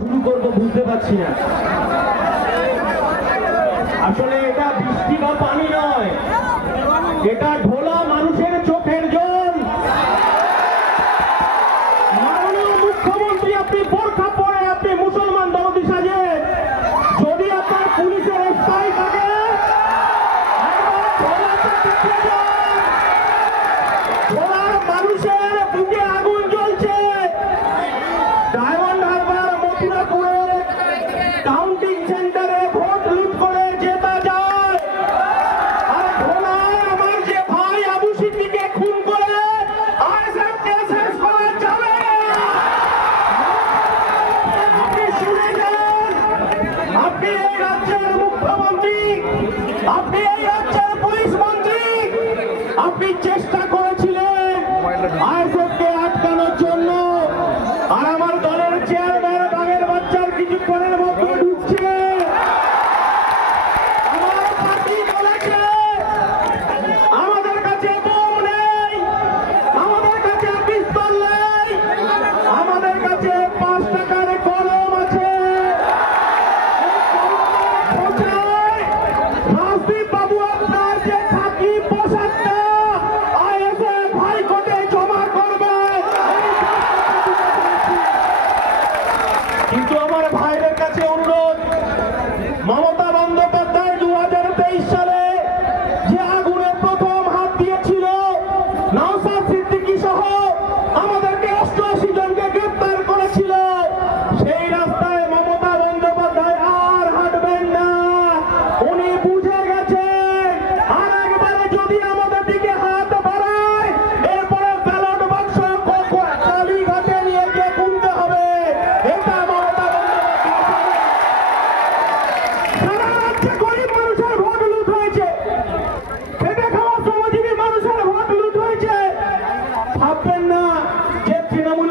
শুরু করবো বুঝতে পারছি না। আসলে এটা বৃষ্টি বা পানি নয়, এটা ঢোলা মানুষের চোখের জল। মাননীয় মুখ্যমন্ত্রী, আপনি বোরখা পরে আপনি মুসলমান দরদি সাজে, যদি আপনার পুলিশের স্থায়ী থাকে মানুষের বুকে আগুন জ্বলছে। ডায়মন্ড হারবার মথুরাপুরে কাউন্টিং সেন্টারে ভোট লুট করে জেতা যায়, আর ভোলায় আমার যে ভাই আবু সিদ্দিককে খুন করে আইএসএফকে শেষ করা যাবে। আপনি শুনে যান, আপনি এই রাজ্যের মুখ্যমন্ত্রী, আপনি এই রাজ্যের পুলিশ মন্ত্রী, আপনি চেষ্টা করেছিলেন আইএসএফকে আটকানোর জন্য, আর আমার দলের চেয়ারম্যান বাঘের বাচ্চার কিছুক্ষণের মধ্যে ঢুকছে। আমার পার্টি বলেছে আমাদের কাছে বোম নেই, আমাদের কাছে পিস্তল নেই, আমাদের কাছে 5 টাকার কলম আছে। রাজদীপ বাবু, আপনার যে খাকি পোশাকটা আইএসএফ হাইকোর্টে জমা করবে, কিন্তু আমার ভাইদের কাছে অনুরোধ, মমতা বন্দ্যোপাধ্যায় 2023 সালে যে আগুনে প্রথম হাত দিয়েছিল, নওশাদ সিদ্দিকী সহ আমাদেরকে 88 জনকে গ্রেফতার করেছিল, সেই রাস্তায়